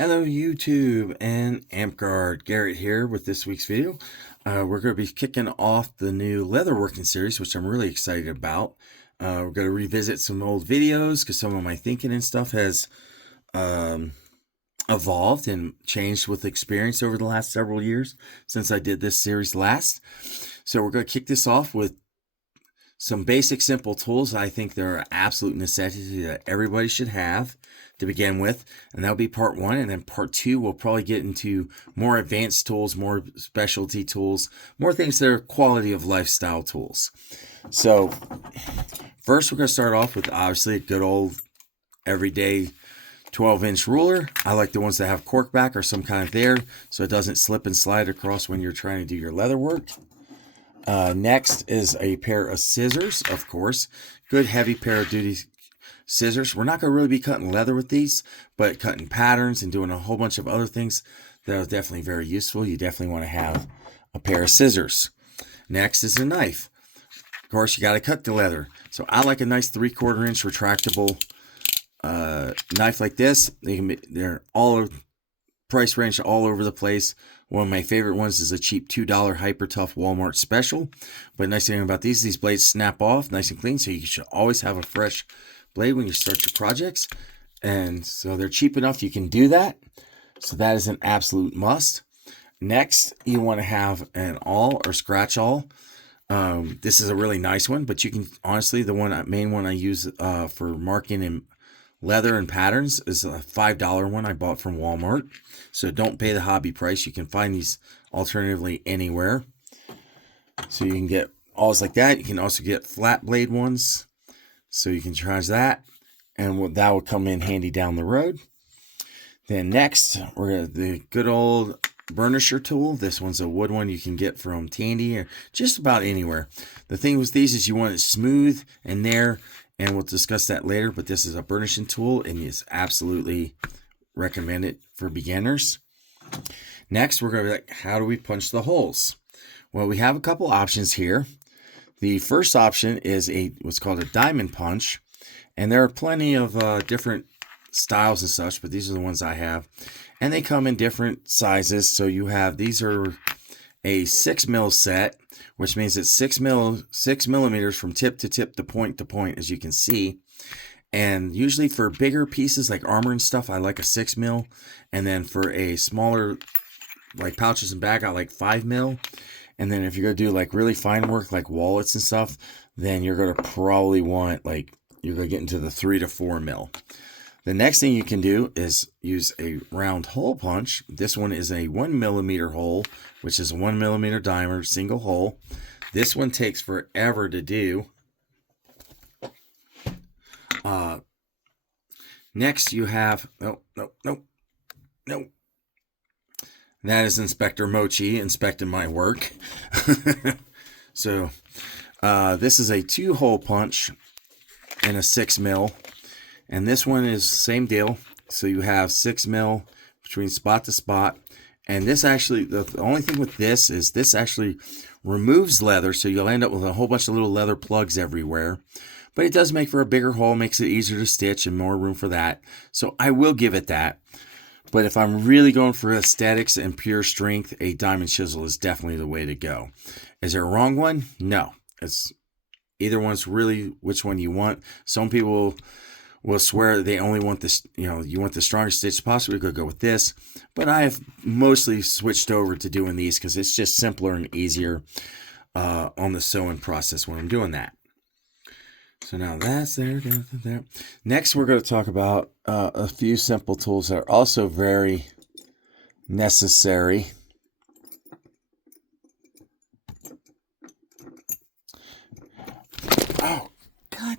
Hello YouTube and AmpGuard. Garrett here with this week's video. We're going to be kicking off the new leatherworking series, which I'm really excited about. We're going to revisit some old videos because some of my thinking and stuff has evolved and changed with experience over the last several years since I did this series last. So we're going to kick this off with some basic simple tools I think they're an absolute necessity that everybody should have to begin with, and that'll be part one. And then part two, we'll probably get into more advanced tools, more specialty tools, more things that are quality of lifestyle tools. So first, we're going to start off with obviously a good old everyday 12-inch ruler. I like the ones that have cork back or some kind of there so it doesn't slip and slide across when you're trying to do your leather work. Next is a pair of scissors, of course. Good heavy pair of duty scissors. We're not going to really be cutting leather with these, but cutting patterns and doing a whole bunch of other things that are definitely very useful. You definitely want to have a pair of scissors. Next is a knife. Of course, you got to cut the leather. So I like a nice 3/4 inch retractable knife like this. They're all price range all over the place. One of my favorite ones is a cheap $2 Hyper Tough Walmart special. But nice thing about these blades snap off nice and clean, so you should always have a fresh blade when you start your projects. And so they're cheap enough you can do that. So that is an absolute must. Next, you want to have an awl or scratch awl. This is a really nice one, but you can honestly, the main one I use for marking and leather and patterns is a $5 one I bought from Walmart. So don't pay the hobby price. You can find these alternatively anywhere. So you can get awls like that. You can also get flat blade ones. So you can try that. And that will come in handy down the road. Then next, we're going to the good old burnisher tool. This one's a wood one you can get from Tandy or just about anywhere. The thing with these is you want it smooth and there. And we'll discuss that later, but this is a burnishing tool and it's absolutely recommended for beginners. Next, we're going to be like, how do we punch the holes? Well, we have a couple options here. The first option is what's called a diamond punch, and there are plenty of different styles and such, but these are the ones I have, and they come in different sizes. So you have, these are a 6mm set, which means it's 6 millimeters from tip to tip to point, as you can see. And usually for bigger pieces like armor and stuff, I like a 6mm. And then for a smaller, like pouches and bag, I like 5mm. And then if you're going to do like really fine work, like wallets and stuff, then you're going to probably want, like, you're going to get into the 3 to 4mm. The next thing you can do is use a round hole punch. This one is a 1mm hole, which is a 1mm diameter, single hole. This one takes forever to do. Next you have, no. That is Inspector Mocci inspecting my work. So this is a 2-hole punch and a 6mm. And this one is same deal. So you have 6mm between spot to spot. And this actually, the only thing with this is this actually removes leather. So you'll end up with a whole bunch of little leather plugs everywhere. But it does make for a bigger hole, makes it easier to stitch and more room for that. So I will give it that. But if I'm really going for aesthetics and pure strength, a diamond chisel is definitely the way to go. Is there a wrong one? No. It's either one's really which one you want. Some people will swear they only want this, you want the strongest stitch possible, you could go with this. But I have mostly switched over to doing these because it's just simpler and easier on the sewing process when I'm doing that. So now that's there. Next, we're going to talk about a few simple tools that are also very necessary. Oh, God.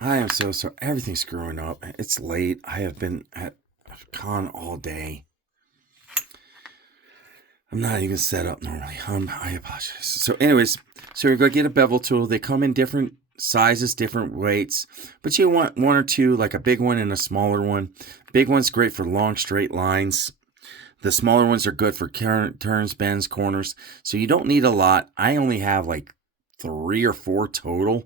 I am so sorry. Everything's screwing up. It's late. I have been at a con all day. I'm not even set up normally. I apologize. So anyways, so you're going to get a bevel tool. They come in different sizes, different weights. But you want one or two, like a big one and a smaller one. Big one's great for long, straight lines. The smaller ones are good for turns, bends, corners. So you don't need a lot. I only have like 3 or 4 total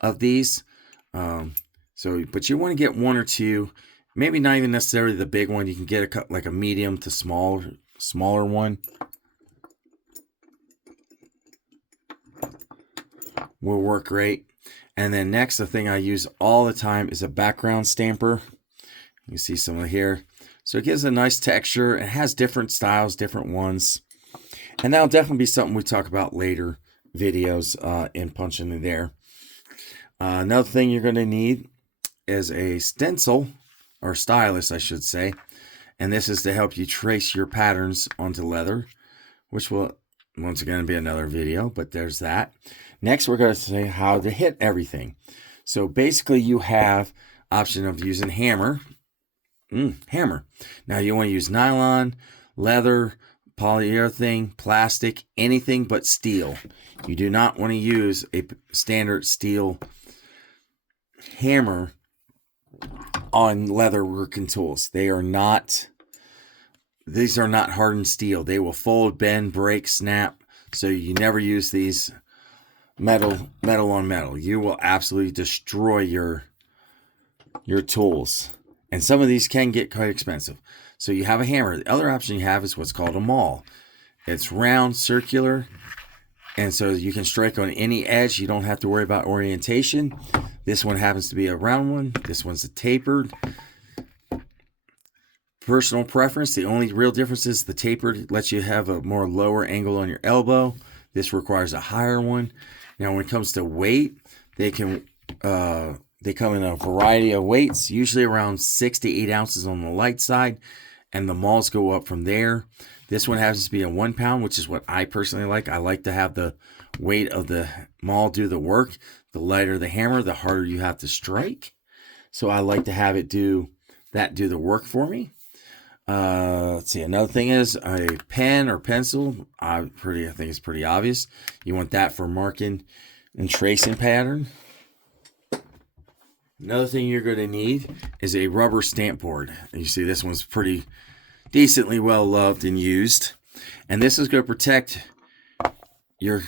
of these. But you want to get 1 or 2. maybe not even necessarily the big one. You can get like a medium to smaller one. Will work great. And then next, the thing I use all the time is a background stamper. You can see some of here. So it gives a nice texture. It has different styles, different ones. And that'll definitely be something we talk about later videos in punching in there. Another thing you're going to need is a stencil, or stylus, I should say. And this is to help you trace your patterns onto leather, which will once again be another video, but there's that. Next, we're going to say how to hit everything. So basically, you have option of using hammer. Hammer. Now you want to use nylon, leather, polyurethane, plastic, anything but steel. You do not want to use a standard steel hammer on leather working tools. These are not hardened steel. They will fold, bend, break, snap. So you never use these metal on metal. You will absolutely destroy your tools. And some of these can get quite expensive. So you have a hammer. The other option you have is what's called a maul. It's round, circular, and so you can strike on any edge. You don't have to worry about orientation. This one happens to be a round one. This one's a tapered. Personal preference. The only real difference is the tapered lets you have a more lower angle on your elbow. This requires a higher one. Now, when it comes to weight, they come in a variety of weights, usually around 6 to 8 ounces on the light side, and the mauls go up from there. This one happens to be a 1 pound, which is what I personally like. I like to have the weight of the maul do the work. The lighter the hammer, the harder you have to strike. So I like to have it do the work for me. Let's see. Another thing is a pen or pencil. I think it's pretty obvious. You want that for marking and tracing pattern. Another thing you're going to need is a rubber stamp board. And you see this one's pretty decently well loved and used. And this is going to protect your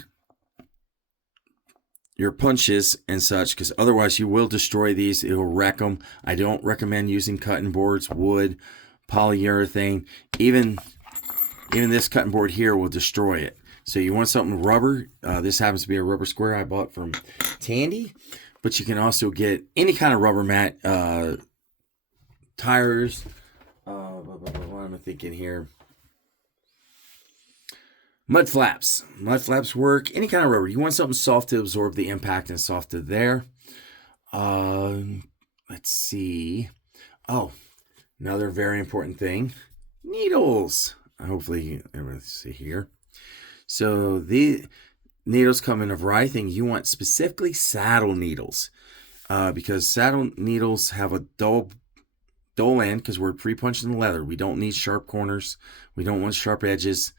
punches and such, because otherwise you will destroy these. It will wreck them. I don't recommend using cutting boards, wood, polyurethane. Even this cutting board here will destroy it. So you want something rubber. This happens to be a rubber square I bought from Tandy. But you can also get any kind of rubber mat, tires. What am I thinking here? Mud flaps. Mud flaps work. Any kind of rubber. You want something soft to absorb the impact and soft to there. Let's see. Oh, another very important thing. Needles. Hopefully everyone see here. So the needles come in a variety of things. You want specifically saddle needles, because saddle needles have a dull end, because we're pre-punching the leather. We don't need sharp corners. We don't want sharp edges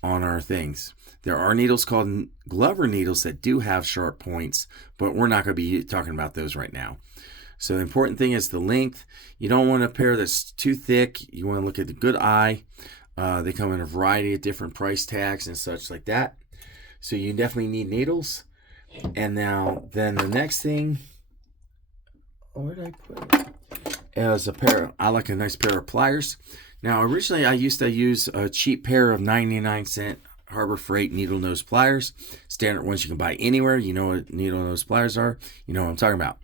on our things. There are needles called Glover needles that do have sharp points, but we're not going to be talking about those right now. So the important thing is the length. You don't want a pair that's too thick. You want to look at the good eye. They come in a variety of different price tags and such like that. So you definitely need needles. And then the next thing, where did I put it? Is I like a nice pair of pliers. Now, originally I used to use a cheap pair of 99-cent Harbor Freight needle nose pliers. Standard ones you can buy anywhere. You know what needle nose pliers are. You know what I'm talking about.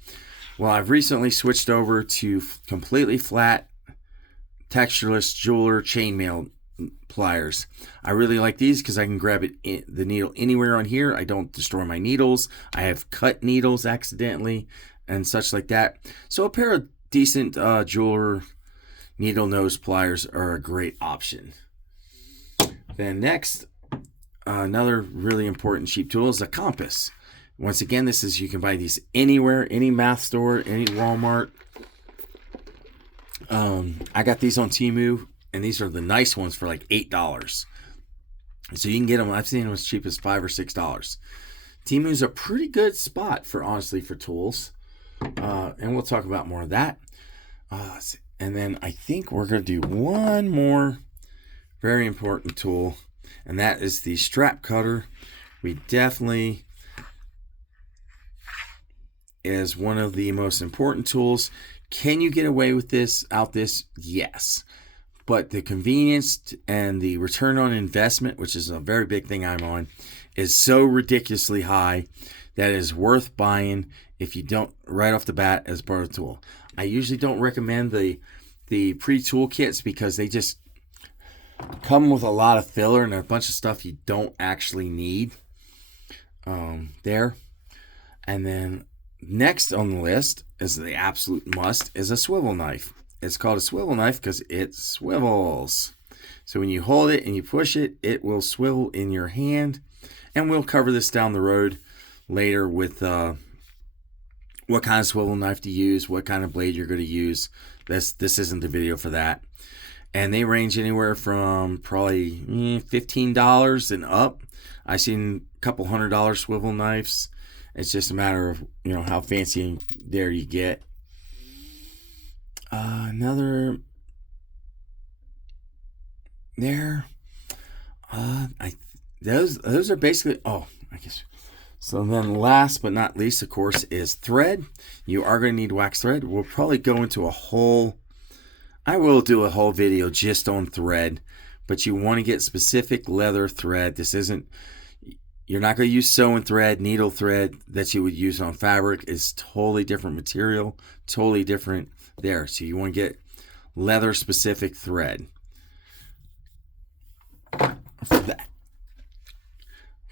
Well, I've recently switched over to completely flat, textureless jeweler chainmail pliers. I really like these because I can grab the needle anywhere on here. I don't destroy my needles. I have cut needles accidentally and such like that. So a pair of decent jeweler needle nose pliers are a great option. Then next, another really important cheap tool is a compass. Once again, you can buy these anywhere, any math store, any Walmart. I got these on Temu, and these are the nice ones for like $8. So you can get them. I've seen them as cheap as $5 or $6. Temu's a pretty good spot for tools. And we'll talk about more of that. And then I think we're going to do one more very important tool, and that is the strap cutter. We definitely is one of the most important tools. Can you get away with this Yes. But the convenience and the return on investment, which is a very big thing I'm on, is so ridiculously high that it is worth buying if you don't right off the bat as part of the tool. I usually don't recommend the pre-tool kits because they just come with a lot of filler and a bunch of stuff you don't actually need there. And then next on the list is the absolute must is a swivel knife. It's called a swivel knife because it swivels. So when you hold it and you push it, it will swivel in your hand. And we'll cover this down the road later with what kind of swivel knife to use, what kind of blade you're going to use. This isn't the video for that. And they range anywhere from probably $15 and up. I've seen a couple $100 swivel knives. It's just a matter of, how fancy there you get. Another there. Those are basically, I guess. So then last but not least, of course, is thread. You are going to need wax thread. We'll probably go into I will do a whole video just on thread, but you want to get specific leather thread. You're not going to use sewing thread, needle thread that you would use on fabric. It's totally different material, totally different there. So you want to get leather specific thread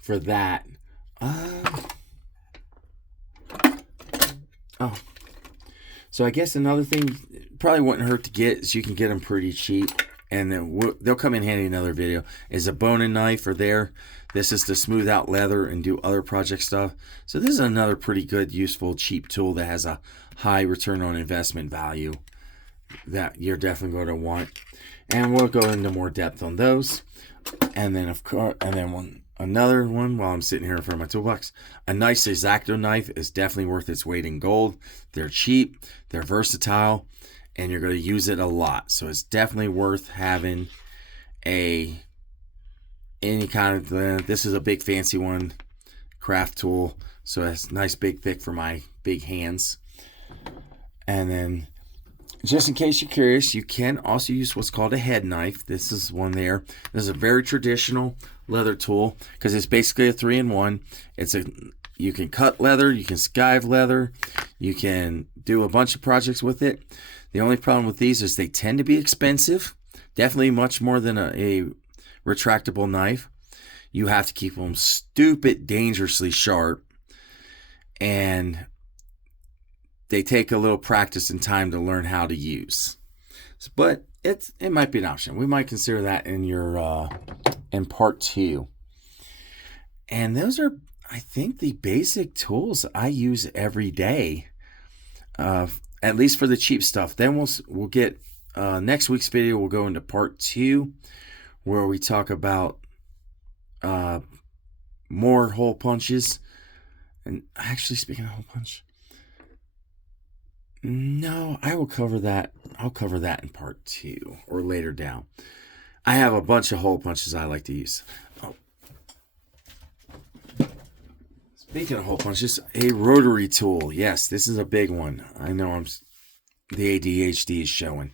for that. So I guess another thing probably wouldn't hurt to get is you can get them pretty cheap, and then they'll come in handy in another video, is a boning knife or there. This is to smooth out leather and do other project stuff. So this is another pretty good, useful, cheap tool that has a high return on investment value that you're definitely going to want. And we'll go into more depth on those. And then another one while I'm sitting here in front of my toolbox. A nice X-Acto knife is definitely worth its weight in gold. They're cheap, they're versatile, and you're going to use it a lot. So it's definitely worth having any kind of, this is a big fancy one, craft tool. So it's nice, big, thick for my big hands. And then just in case you're curious, you can also use what's called a head knife. This is one there. This is a very traditional leather tool because it's basically a 3-in-1. You can cut leather, you can skive leather, you can do a bunch of projects with it. The only problem with these is they tend to be expensive, definitely much more than a retractable knife. You have to keep them stupid dangerously sharp, and they take a little practice and time to learn how to use. But it might be an option. We might consider that in part 2. And those are, I think, the basic tools I use every day, at least for the cheap stuff. Then we'll get next week's video. We'll go into part 2, where we talk about more hole punches. And actually, speaking of hole punch, no, I will cover that. I'll cover that in part 2 or later down. I have a bunch of hole punches I like to use. Speaking of hole punches, a rotary tool. Yes, this is a big one. I know the ADHD is showing.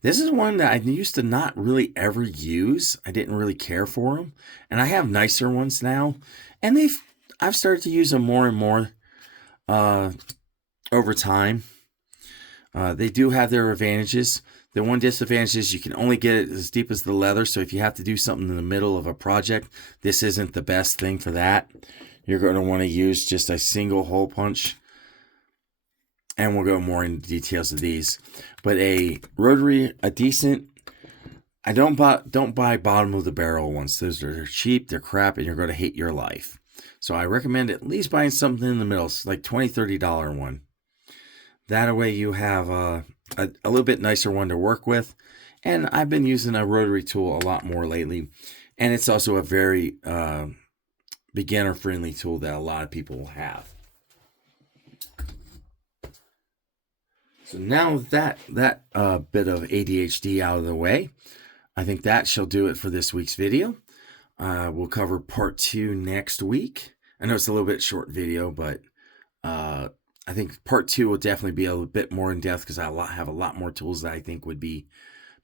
This is one that I used to not really ever use. I didn't really care for them, and I have nicer ones now, and I've started to use them more and more over time. They do have their advantages. The one disadvantage is you can only get it as deep as the leather, so if you have to do something in the middle of a project, this isn't the best thing for that. You're going to want to use just a single hole punch, and we'll go more into details of these. But a rotary, I don't buy bottom of the barrel ones. They're cheap, they're crap, and you're going to hate your life. So I recommend at least buying something in the middle, like $20, $30 one. That way you have a little bit nicer one to work with. And I've been using a rotary tool a lot more lately. And it's also a very beginner-friendly tool that a lot of people will have. So now that bit of ADHD out of the way, I think that shall do it for this week's video. We'll cover part 2 next week. I know it's a little bit short video, but I think part 2 will definitely be a little bit more in depth because I have a lot more tools that I think would be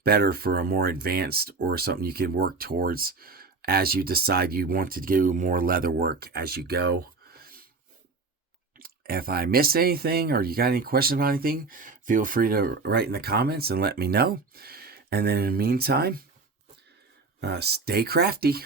better for a more advanced or something you can work towards as you decide you want to do more leather work as you go. If I missed anything or you got any questions about anything, feel free to write in the comments and let me know. And then in the meantime, stay crafty.